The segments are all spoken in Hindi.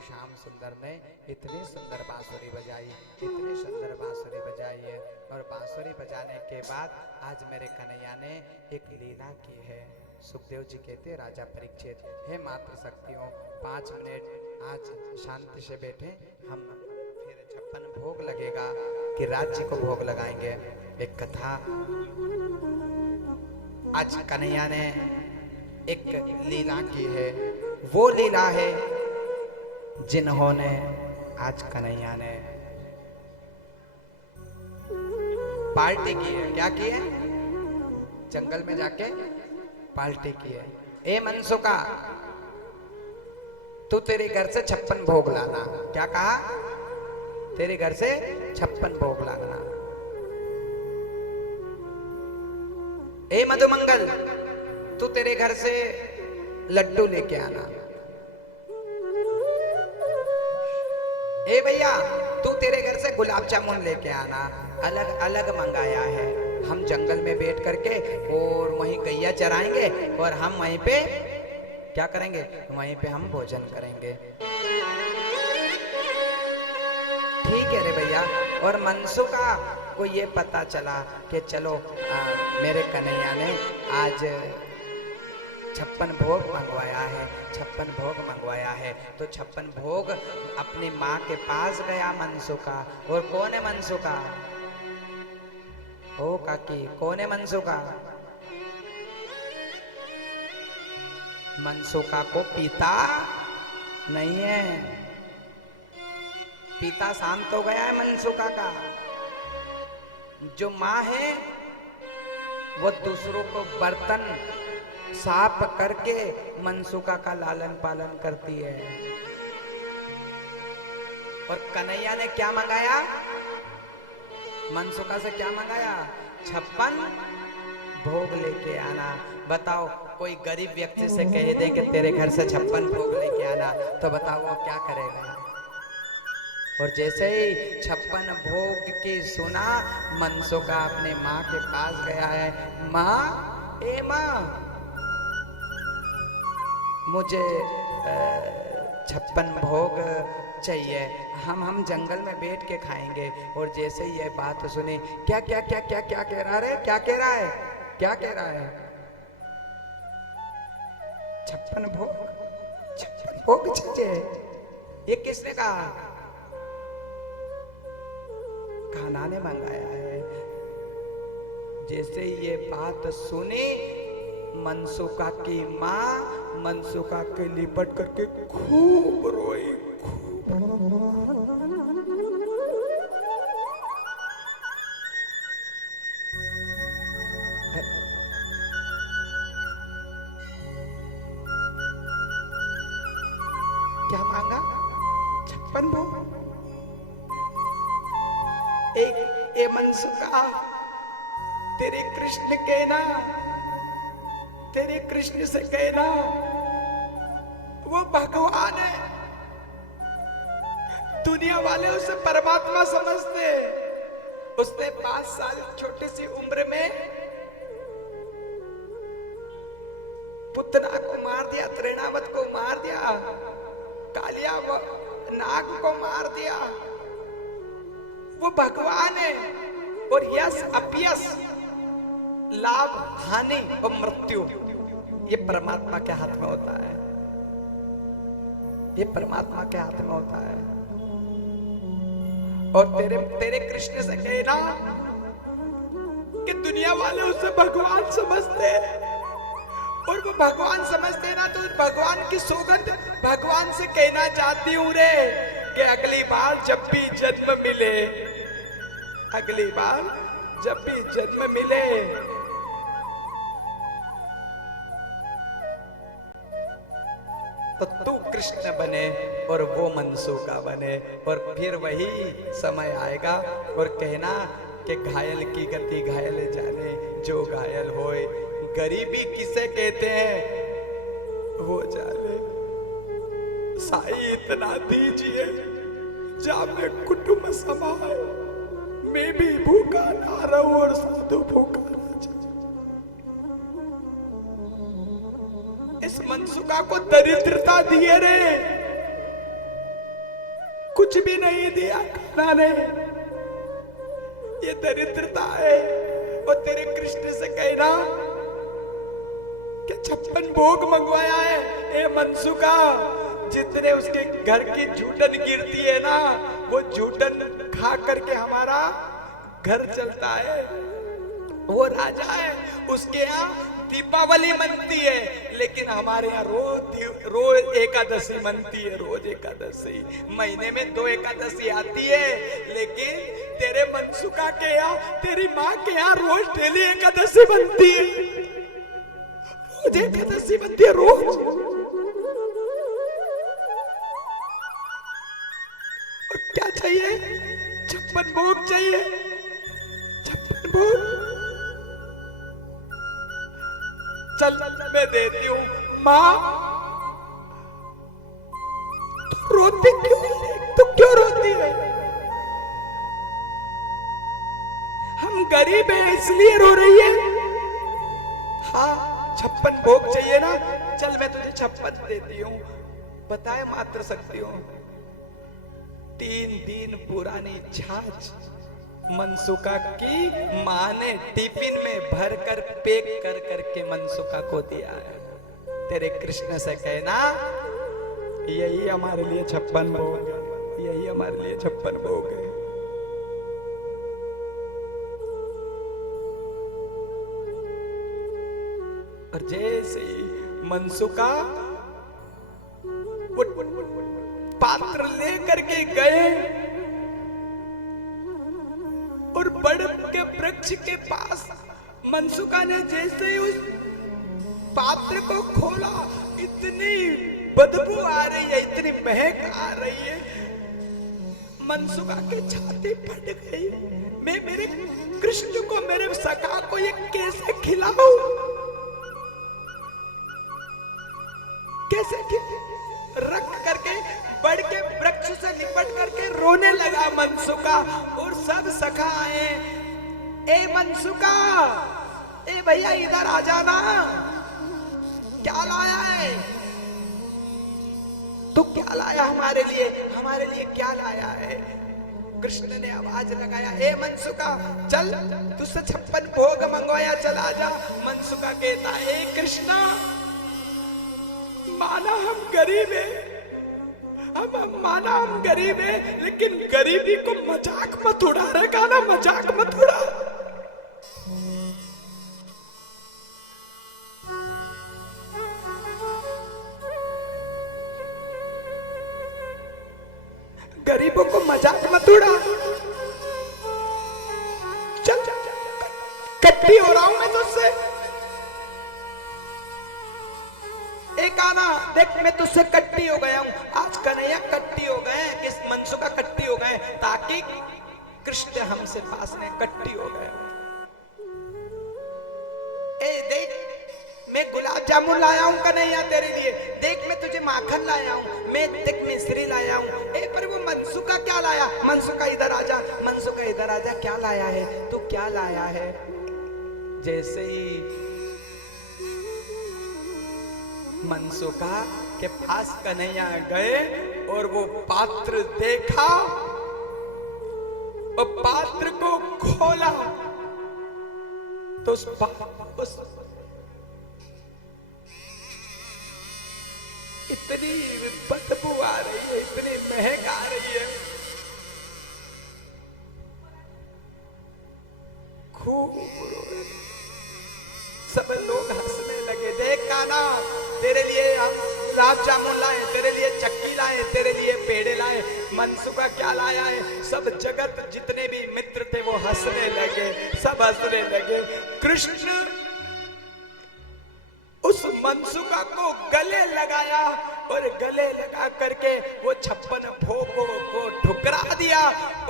श्याम सुंदर ने इतनी सुंदर बांसुरी बजाई, इतनी सुंदर बांसुरी बजाई है। और बांसुरी बजाने के बाद आज मेरे कन्हैया ने एक लीला की है। सुखदेव जी कहते राजा परीक्षित, हे मात्र शक्तियों 5 मिनट आज शांति से बैठे, हम फिर 56 भोग लगेगा कि राज्य को भोग लगाएंगे। एक कथा आज कन्हैया ने एक लीला की है, वो लीला है जिन्होंने आज कन्हैया ने पार्टी की है। क्या की है? जंगल में जाके पार्टी की है। ए मनसुका, तू तेरे घर से 56 भोग लाना। क्या कहा? तेरे घर से 56 भोग लाना। ए मधुमंगल, तू तेरे घर से लड्डू लेके आना। ए भैया, तू तेरे घर से गुलाब जामुन लेके आना। अलग अलग मंगाया है। हम जंगल में बैठ करके और वहीं गैया चराएंगे और हम वहीं पे क्या करेंगे? वहीं पे हम भोजन करेंगे। ठीक है रे भैया। और मनसुका को ये पता चला कि चलो मेरे कन्हैया ने आज 56 भोग मंगवाया है, 56 भोग मंगवाया है। तो 56 भोग अपनी माँ के पास गया मनसुका। और कौन है मनसुका? ओ काकी, कौन है मनसुका? मनसुका को पिता नहीं है, पिता शांत हो गया है मनसुका का। जो माँ है वो दूसरों को बर्तन साफ करके मनसुका का लालन पालन करती है। और कन्हैया ने क्या मंगाया? मनसुका से क्या मंगाया? 56 भोग लेके आना। बताओ, कोई गरीब व्यक्ति से कह दे कि तेरे घर से 56 भोग लेके आना, तो बताओ वो क्या करेगा? और जैसे ही 56 भोग की सुना, मनसुका अपने माँ के पास गया है। माँ, ए माँ, मुझे 56 भोग चाहिए, हम जंगल में बैठ के खाएंगे। और जैसे ही ये बात सुनी, क्या क्या क्या क्या क्या कह रहा है? क्या कह रहा है? क्या कह रहा है? 56 भोग, 56 भोग चाहिए? ये किसने कहा? कान्हा ने मंगाया है। जैसे ये बात सुनी, मनसुका की माँ मनसुका के लिपट करके खूब रोई, क्या मांगा? 56 भोग। ए मनसुका, तेरे कृष्ण कहना, तेरे कृष्ण से कहना वो भगवान है। दुनिया वाले उसे परमात्मा समझते। उसने 5 साल छोटी सी उम्र में पुतना को मार दिया, त्रिनावत को मार दिया, कालिया नाग को मार दिया। वो भगवान है। और यश अपयश, लाभ हानि और मृत्यु, ये परमात्मा के हाथ में होता है। ये परमात्मा के हाथ में होता है। और तेरे कृष्ण से कहना कि दुनिया वाले उसे भगवान समझते हैं। और वो भगवान समझते हैं ना, तो भगवान की सौगंध भगवान से कहना चाहती हूँ रे कि अगली बार जब भी जन्म मिले, अगली बार जब भी जन्म मिले, तो तू कृष्ण बने और वो मनसुका बने। और फिर वही समय आएगा और कहना कि घायल की गति घायल जाने, जो घायल होए। गरीबी किसे कहते हैं वो जाने। साई इतना दीजिए जामे कुटुंब समाए, मैं भी भूखा ना रहूं और साधु भूखा ना जाए। इस मनसुका को दरिद्रता दिए रे, कुछ भी नहीं दिया कान्हा ने, ये दरिद्रता है। और तेरे कृष्ण से कहना कि 56 भोग मंगवाया है। ए मनसुका, जितने उसके घर की झूठन गिरती है ना, वो झूठन खा करके हमारा घर चलता है। वो राजा है, उसके यहाँ दीपावली मनती है, लेकिन हमारे यहाँ रोज एकादशी मनती है। रोज एकादशी, महीने में 2 एकादशी आती है, लेकिन तेरे मनसुका के यहाँ, तेरी माँ के यहाँ रोज डेली एकादशी बनती है। रोज एकादशी बनती है, रोज। और क्या चाहिए? 56 भोग चाहिए, 56 भोग। चल मैं देती हूँ। माँ, तू रोती क्यों है? तू क्यों रोती है? हम गरीब हैं इसलिए रो रही है? हाँ, 56 भोग चाहिए ना? चल मैं तुझे 56 देती हूँ। बताए मात्र सकती हूँ, 3 दिन पुरानी छाछ मनसुका की माँ ने टिफिन में भर कर पैक कर करके मनसुका को दिया है। तेरे कृष्ण से कहना, यही हमारे लिए 56 भोग है, यही हमारे लिए 56 भोग है। और जैसे ही मनसुका पात्र लेकर के गए और बड़ के वृक्ष के पास मनसुका ने जैसे ही उस पात्र को खोला, इतनी बदबू आ रही है, इतनी महक आ रही है, मनसुका के छाती फट गई। मैं मेरे कृष्ण को, मेरे सखा को ये कैसे खिलाऊं? कैसे रख करके बढ़ के वृक्ष से लिपट करके रोने लगा मनसुका। और सब सखा आए, ए मनसुका, ए भैया इधर आ जाना, क्या लाया है? तो क्या लाया हमारे लिए? हमारे लिए क्या लाया है? कृष्ण ने आवाज लगाया, ए मनसुका चल, तुझसे 56 भोग मंगवाया, चल आजा। मनसुका कहता, ए कृष्णा, माना हम गरीब है, हम माना हम गरीब है, लेकिन गरीबी को मजाक मत उड़ा रे गाना, मजाक मत उड़ा। गरीबों को मजाक मत उड़ा। चल कट्टी हो रहा हूं मैं तुझसे। एक आना देख, मैं तुझसे कट्टी हो गया हूं। आज कन्हैया कट्टी हो गए, किस मनसुका कट्टी हो गए, ताकि कृष्ण हमसे पास में कट्टी हो गए। ए देख, मैं गुलाब जामुन लाया हूं कन्हैया तेरे लिए, देख मैं तुझे माखन लाया हूं, मैं देख मिश्री लाया हूं। ए पर वो मनसुका क्या लाया? मनसुका इधर आजा, मनसुका इधर आजा, क्या लाया है तू? क्या लाया है? जैसे ही मनसुका के पास कन्हैया गए और वो पात्र देखा और पात्र को खोला, तो उस इतनी बदबू आ रही है, इतनी महक आ रही है, खूब सब लोग हंसने लगे। देख कान्हा, तेरे लिए गुलाब जामुन लाए, तेरे लिए चक्की लाए, तेरे लिए पेड़े लाए। मनसुका क्या लाया है? सब जगत जितने भी मित्र थे वो हंसने लगे, सब हंसने लगे। कृष्ण उस मनसुका को गले लगाया और गले लगा करके वो 56 भोगों को ठुकरा दिया।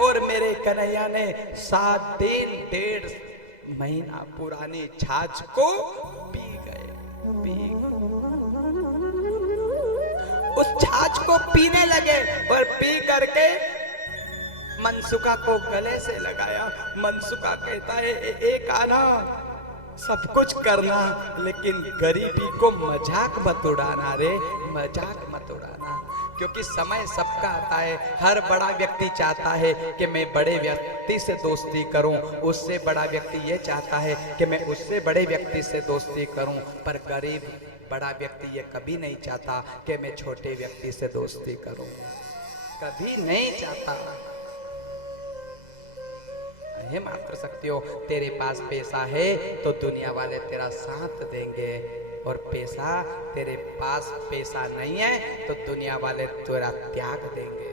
और मेरे कन्हैया ने 7 दिन 1.5 महीना पुरानी छाछ को पी गए। उस छाछ को पीने लगे और पी करके मनसुका को गले से लगाया। मनसुका कहता है, एक आना सब कुछ करना, लेकिन गरीबी को मजाक मत उड़ाना रे, मजाक मत उड़ाना। क्योंकि समय सबका आता है। हर बड़ा व्यक्ति चाहता है कि मैं बड़े व्यक्ति से दोस्ती करूं, उससे बड़ा व्यक्ति ये चाहता है कि मैं उससे बड़े व्यक्ति से दोस्ती करूं, पर गरीब बड़ा व्यक्ति ये कभी नहीं चाहता कि मैं छोटे व्यक्ति से दोस्ती करूं, कभी नहीं चाहता। हे मात्र शक्तियों, तेरे पास पैसा है तो दुनिया वाले तेरा साथ देंगे, और तेरे पास पैसा नहीं है तो दुनिया वाले तेरा त्याग देंगे।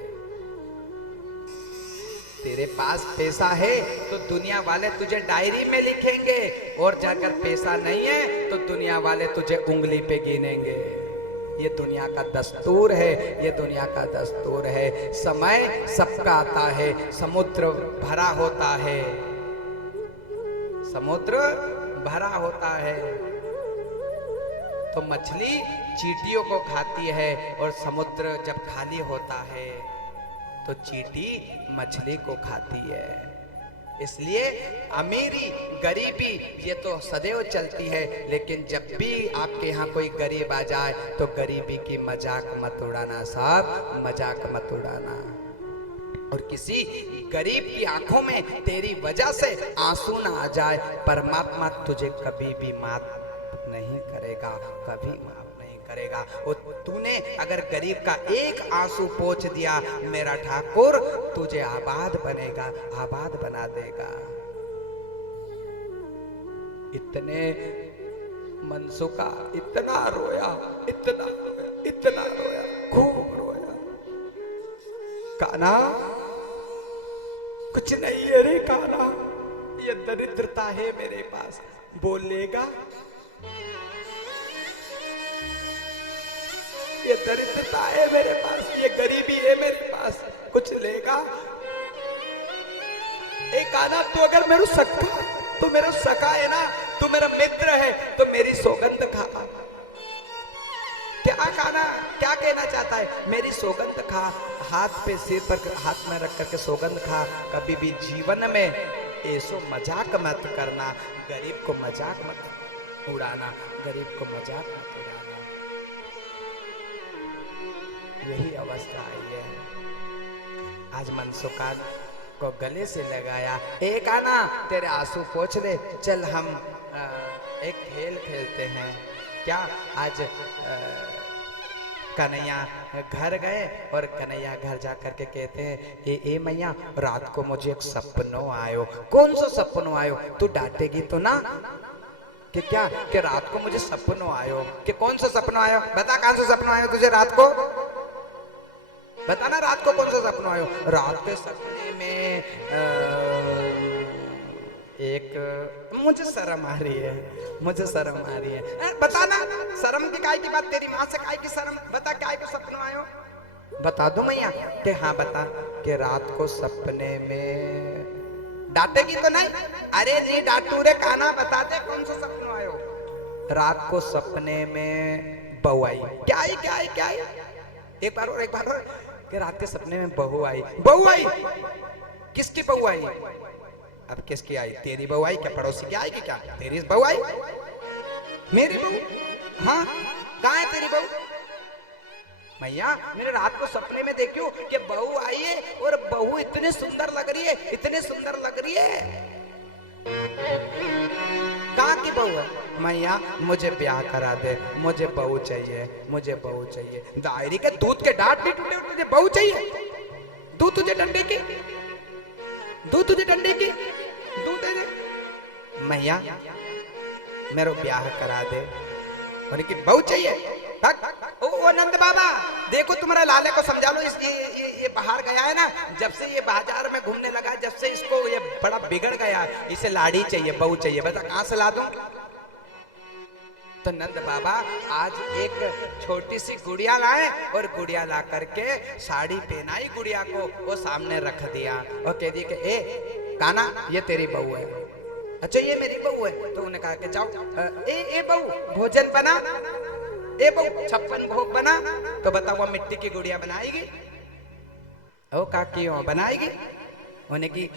तेरे पास पैसा है तो दुनिया वाले तुझे डायरी में लिखेंगे, और अगर पैसा नहीं है तो दुनिया वाले तुझे उंगली पे गिनेंगे। ये दुनिया का दस्तूर है, ये दुनिया का दस्तूर है। समय सबका आता है, समुद्र भरा होता है, समुद्र भरा होता है तो मछली चींटियों को खाती है, और समुद्र जब खाली होता है तो चींटी मछली को खाती है। इसलिए अमीरी गरीबी ये तो सदैव चलती है, लेकिन जब भी आपके यहाँ कोई गरीब आ जाए तो गरीबी की मजाक मत उड़ाना साहब, मजाक मत उड़ाना। और किसी गरीब की आंखों में तेरी वजह से आंसू ना आ जाए, परमात्मा तुझे कभी भी माफ नहीं करेगा, कभी माफ नहीं करेगा। और तूने अगर गरीब का एक आंसू पोंछ दिया, मेरा ठाकुर तुझे आबाद बनेगा, आबाद बना देगा। इतने मनसुखा इतना रोया, इतना रोया, इतना रोया, खूब रोया। कान्हा कुछ नहीं है रे कान्हा, ये दरिद्रता है मेरे पास, बोल लेगा? ये दरिद्रता है मेरे पास, ये गरीबी है मेरे पास, कुछ लेगा? एक कान्हा तू अगर मेरा सखा, तू मेरा सखा है ना, तू मेरा मित्र है, तो मेरी सौगंध खा। क्या कान्हा क्या कहना चाहता है? मेरी सौगंध खा, हाथ पे सिर पर हाथ में रख करके सौगंध खा। कभी भी जीवन में ऐसो मजाक मत करना, गरीब को मजाक मत उड़ाना, गरीब को मजाक मत उड़ाना। यही अवस्था आई है। आज मनसुखा को गले से लगाया, एक आना तेरे आंसू पोंछ दे, चल हम एक खेल खेलते हैं क्या? आज कन्हैया घर गए, और कन्हैया घर जा करके कहते हैं, ए मैया रात को मुझे एक सपनों आयो। कौन सा सपनों आयो? तू डांटेगी तो ना कि क्या कि रात को मुझे सपनों आयो? कि कौन सा सपनों आयो? बता कहां से सपनों आयो तुझे रात को? बताना रात को कौन सा सपना आयो? रात के सपने में एक, मुझे शर्म आ रही है, मुझे शर्म आ रही है। बताना, शर्म की काय की बात, तेरी माँ से काय की शर्म? बता क्या को सपना आयो? बता दो मैया कि हाँ बता कि रात को सपने में। डांटेगी तो नहीं? अरे नहीं डांटू रे कान्हा, बता दे कौन सा सपना आयो? रात को सपने में बहू आई। क्या आई क्या आई क्या आई? एक बार और, एक बार और, कि रात के सपने में बहू आई। बहू आई? किसकी बहू आई? अब किसकी आई? तेरी बहू आई क्या? पड़ोसी की आएगी क्या? तेरी बहू आई? मेरी बहू? हाँ, कहाँ है तेरी बहू? मैया मैंने रात को सपने में देखी कि बहू आई है, और बहू इतनी सुंदर लग रही है, इतनी सुंदर लग रही है। कहाँ की बहू है? मैया मुझे ब्याह करा दे, मुझे बहू चाहिए, मुझे बहू चाहिए। दायरी के दूध के डांट भी टूटे, तुझे बहू चाहिए? दूध तुझे डंडे की, दूध तुझे डंडे की, दूध दे दे। मैया मेरा ब्याह करा दे, और की बहू चाहिए। ओ नंद बाबा देखो तुम्हारा लाले को समझा लो, ये बाहर गया है ना, जब से ये बाजार में घूमने लगा, जब से इसको ये बड़ा बिगड़ गया, इसे लाड़ी चाहिए, बहू चाहिए। बता कहां से ला दूं? तो नंद बाबा आज एक छोटी सी गुड़िया लाए, और गुड़िया ला करके साड़ी पहनाई गुड़िया को, वो सामने रख दिया, और कह दिया कि ए कान्हा ये तेरी बहू है। अच्छा ये मेरी बहू है? तो उन्होंने कहा कि जाओ ए बहू भोजन बना, ए बहू 56 भोग बना। तो बताओ वो मिट्टी की गुड़िया बनाएगी? ओ काकी बनाएगी? उन्हें की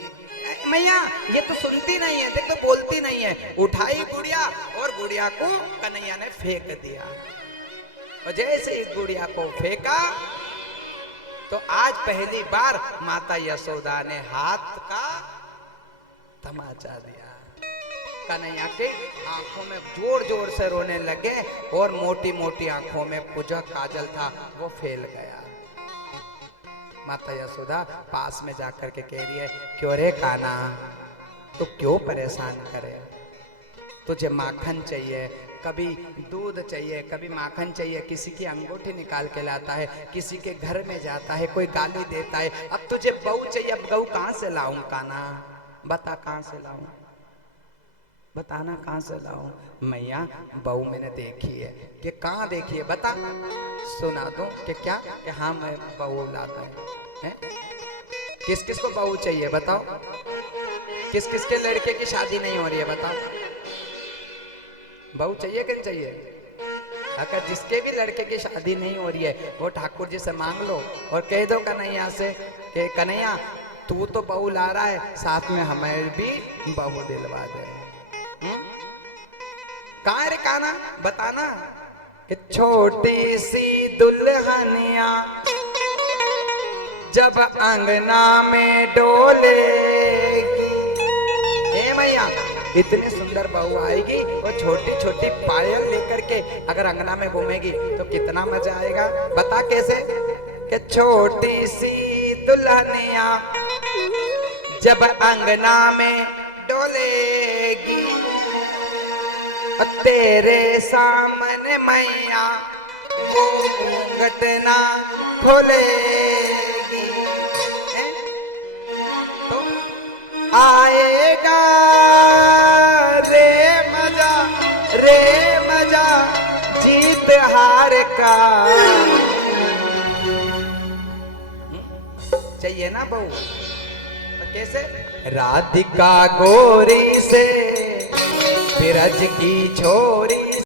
मैया ये तो सुनती नहीं है, देख तो बोलती नहीं है। उठाई गुड़िया, और गुड़िया को कन्हैया ने फेंक दिया, और जैसे इस गुड़िया को फेंका तो आज पहली बार माता यशोदा ने हाथ का तमाचा दिया। कन्हैया के आंखों में जोर जोर से रोने लगे और मोटी मोटी आंखों में पूजा काजल था वो फैल गया। माता यशोदा पास में जाकर के कह रही है, क्यों रे काना, तो क्यों परेशान करे? तुझे माखन चाहिए, कभी दूध चाहिए, कभी माखन चाहिए, किसी की अंगूठी निकाल के लाता है, किसी के घर में जाता है, कोई गाली देता है। अब तुझे बहू चाहिए, अब बहू कहाँ से लाऊं काना? बता कहाँ से लाऊं, बताना कहाँ से लाऊं? मैया बहू मैंने देखी है। कि कहाँ देखी है बता, सुना दूं कि क्या? कि हाँ मैं बहू लाता है। किस किस को बहू चाहिए बताओ? किस किस के लड़के की शादी नहीं हो रही है बताओ? बहू चाहिए कि नहीं चाहिए? अगर जिसके भी लड़के की शादी नहीं हो रही है वो ठाकुर जी से मांग लो और कह दो कन्हैया से कि कन्हैया तू तो बहू ला रहा है, साथ में हमें भी बहू दिलवा दे। कहाँ रे काना, बताना। कि छोटी सी दुल्हनिया जब अंगना में डोलेगी, ए मैया इतनी सुंदर बहू आएगी और छोटी छोटी पायल लेकर के अगर अंगना में घूमेगी तो कितना मजा आएगा। बता कैसे? कि छोटी सी दुल्हनिया जब अंगना में डोलेगी, तेरे सामने मैया वो घूंघट ना खोलेगी। तो आएगा रे मजा जीत हार का। चाहिए ना बहू? तो कैसे? राधिका गोरी से ब्रज की छोरी